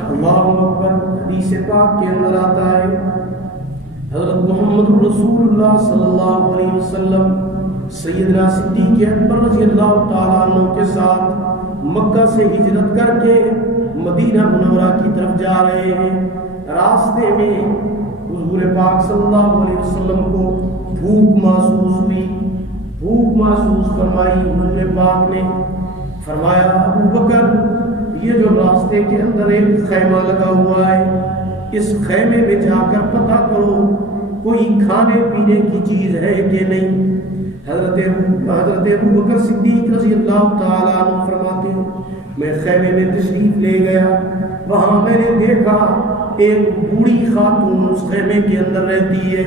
اللہ اکبر۔ حدیث پاک کے اندر آتا ہے حضرت محمد رسول اللہ صلی اللہ علیہ وسلم سیدنا صدیق اکبر رضی اللہ تعالیٰ عنہ کے ساتھ مکہ سے ہجرت کر کے مدینہ منورہ کی طرف جا رہے ہیں۔ راستے میں حضور پاک صلی اللہ علیہ وسلم کو بھوک محسوس ہوئی، بھوک محسوس فرمائی۔ حضور پاک نے فرمایا ابو بکر یہ جو راستے کے اندر ایک خیمہ لگا ہوا ہے، اس خیمے میں جا کر پتہ کرو کوئی کھانے پینے کی چیز ہے کہ نہیں۔ حضرت ابو بکر صدیق رضی اللہ تعالیٰ عنہ فرماتے ہیں میں خیمے میں تشریف لے گیا، وہاں میں نے دیکھا ایک بوڑھی خاتون اس خیمے کے اندر رہتی ہے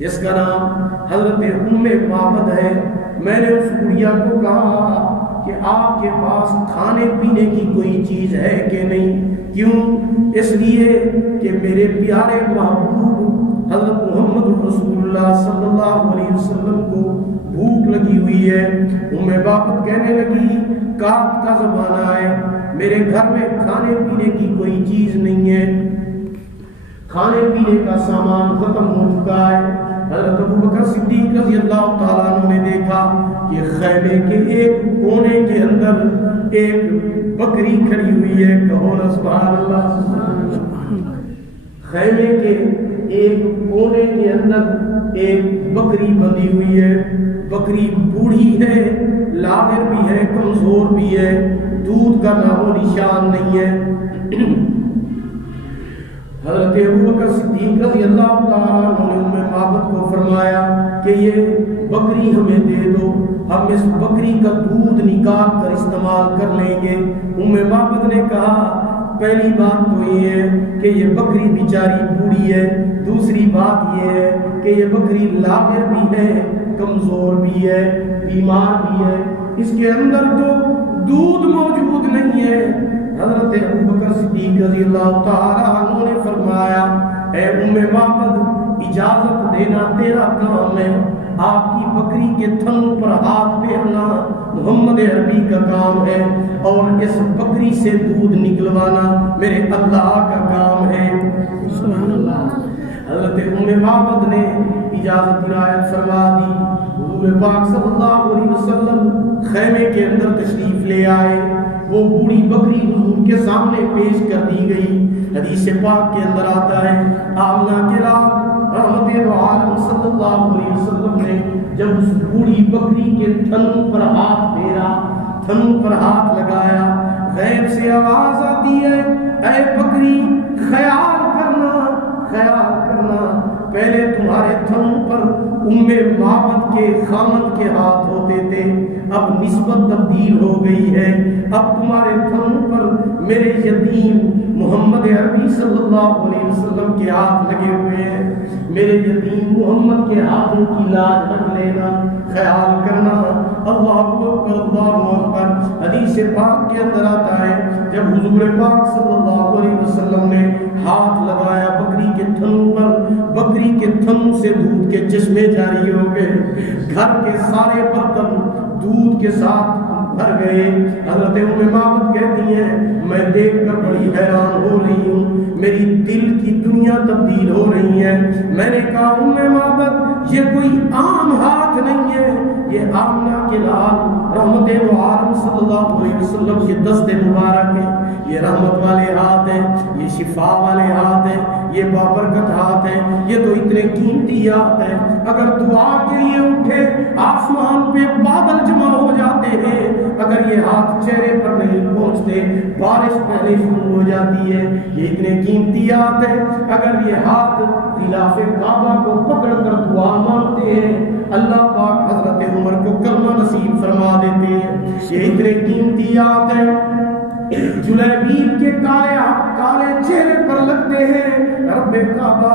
جس کا نام حضرت ام معبد ہے۔ میں نے اس بڑھیا کو کہا کہ آپ کے پاس کھانے پینے کی کوئی چیز ہے کہ نہیں؟ کیوں؟ اس لیے کہ میرے پیارے محبوب حضرت محمد رسول اللہ صلی اللہ علیہ وسلم کو بھوک لگی ہوئی ہے۔ ام معبد کہنے لگی کات کا زمانہ ہے، میرے گھر میں کھانے پینے کی کوئی چیز نہیں ہے، کھانے پینے کا سامان ختم ہو چکا ہے۔ حضرت ابو بکر صدیق رضی اللہ تعالیٰ عنہ نے دیکھا کہ خیمے کے ایک کونے کے اندر ایک بکری کھڑی ہوئی ہے، کہو نا سبحان اللہ۔ خیمے کے ایک کونے کے اندر ایک بکری بندھی ہوئی ہے، بکری بوڑھی ہے، لاغر بھی ہے، کمزور بھی ہے، دودھ کا نام و نشان نہیں ہے۔ حضرت ابو بکر صدیق رضی اللہ تعالیٰ عنہ نے ام معبد کو فرمایا کہ یہ بکری ہمیں دے دو، ہم اس بکری کا دودھ نکال کر استعمال کر لیں گے۔ ام معبد نے کہا پہلی بات تو یہ ہے کہ یہ بکری بیچاری بوڑھی ہے، دوسری بات یہ ہے کہ یہ بکری لاغر بھی ہے، کمزور بھی ہے، بیمار بھی ہے، اس کے اندر تو دودھ موجود نہیں ہے۔ حضرت ابو بکر صدیق رضی اللہ تعالیٰ عنہ نے فرمایا اے ام معبد اجازت دینا تیرا کام ہے، آپ کی بکری کے تھنوں پر ہاتھ پھیرنا محمد عربی کا کام ہے، اور اس بکری سے دودھ نکلوانا میرے اللہ کا کام ہے۔ سبحان اللہ۔ حضرت ام معبد نے اجازت رعایت فرما دی۔ حضور پاک صلی اللہ علیہ وسلم خیمے کے اندر تشریف لے آئے، وہ بوڑھی بکری حضور کے سامنے پیش کر دی گئی۔ حدیث پاک کے اندر آتا ہے آمنہ کے لال رحمت عالم صلی اللہ علیہ وسلم نے جب اس بوڑھی بکری کے تھنوں پر ہاتھ پھیرا، تھنوں پر ہاتھ لگایا، غیب سے آواز آتی ہے اے بکری خیال کرنا، خیال کرنا، پہلے تمہارے تھنوں پر ام معبد کے خامد کے ہاتھ ہوتے تھے، اب نسبت تبدیل ہو گئی ہے، اب تمہارے تھنوں پر میرے یتیم محمد عربی صلی اللہ علیہ وسلم کے ہاتھ لگے ہوئے ہیں، میرے یتیم محمد کے ہاتھوں کی لاج رکھ لینا، خیال کرنا۔ اللہ اکبر، اللہ اکبر۔ حدیث پاک کے اندر آتا ہے جب حضور پاک صلی اللہ علیہ وسلم نے ہاتھ لگایا بکری کے تھنوں پر، بکری کے تھنوں سے دودھ کے چشمے جاری ہو گئے، گھر کے سارے برتن دودھ کے ساتھ بھر گئے۔ حضرت ام معبد کہتی ہیں میں دیکھ کر بڑی حیران ہو رہی ہوں، میری دل کی دنیا تبدیل ہو رہی ہے۔ میں نے کہا ام معبد یہ کوئی عام ہاتھ نہیں ہے، یہ آمنہ کے لال رحمت عالم صلی اللہ علیہ وسلم کے دست مبارک ہے، یہ رحمت والے ہاتھ ہیں، یہ شفا والے ہاتھ ہیں، یہ بابرکت ہاتھ ہیں، یہ تو اتنے قیمتی ہاتھ ہیں، اگر دعا کے لیے اٹھے آسمان پہ بادل جمع ہو جاتے ہیں، اگر یہ ہاتھ چہرے پر نہیں پہنچتے بارش پہلے شروع ہو جاتی ہے، یہ اتنے قیمتی ہاتھ ہیں، اگر یہ ہاتھ غلاف کعبہ کو پکڑ کر دعا مانگتے ہیں اللہ پاک حضرت عمر کو کلمہ نصیب فرما دیتے ہیں، یہ اتنے قیمتی ہاتھ ہیں، جلیبیب کے کالے چہرے پر لگتے ہیں، رب کعبہ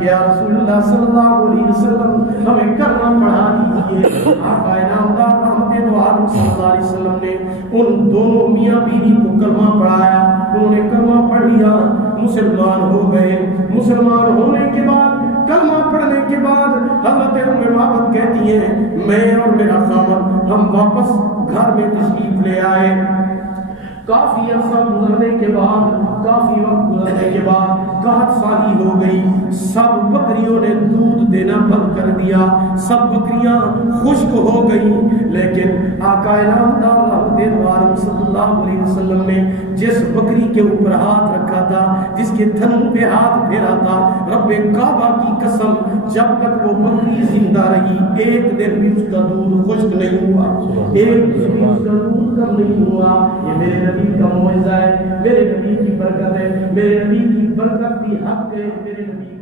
کہ یا رسول اللہ صلی اللہ علیہ وسلم ہمیں کلمہ پڑھا دیجیے۔ آقا انعامدار رحمت دو عالم صلی اللہ علیہ وسلم نے ان دونوں میاں بیوی کو کلمہ پڑھایا، انہوں نے کلمہ پڑھ لیا، مسلمان ہو گئے۔ مسلمان ہونے کے بعد، کلمہ پڑھنے کے بعد حضرت ام معبد کہتی ہیں میں اور میرا خاوند ہم واپس گھر میں تشریف لے آئے۔ کافی عرصہ گزرنے کے بعد، کافی وقت گزرنے کے بعد قحط سالی ہو گئی، سب بکریوں نے دودھ دینا بند کر دیا، سب بکریاں خشک ہو گئی۔ لیکن آقا انعامدار رحمت عالم صلی اللہ علیہ وسلم نے جس بکری کے اوپر ہاتھ رکھا تھا، جس کے تھن پہ ہاتھ پھیرا تھا، رب کعبہ کی قسم جب تک وہ بکری زندہ رہی ایک دن بھی اس کا دودھ خشک نہیں ہوا، ایک دن بھی اس کا دودھ کم نہیں ہوا۔ یہ میرے نبی کا معجزہ ہے، میرے نبی کی برکت ہے، میرے نبی کی برکت بھی حق ہے، میرے نبی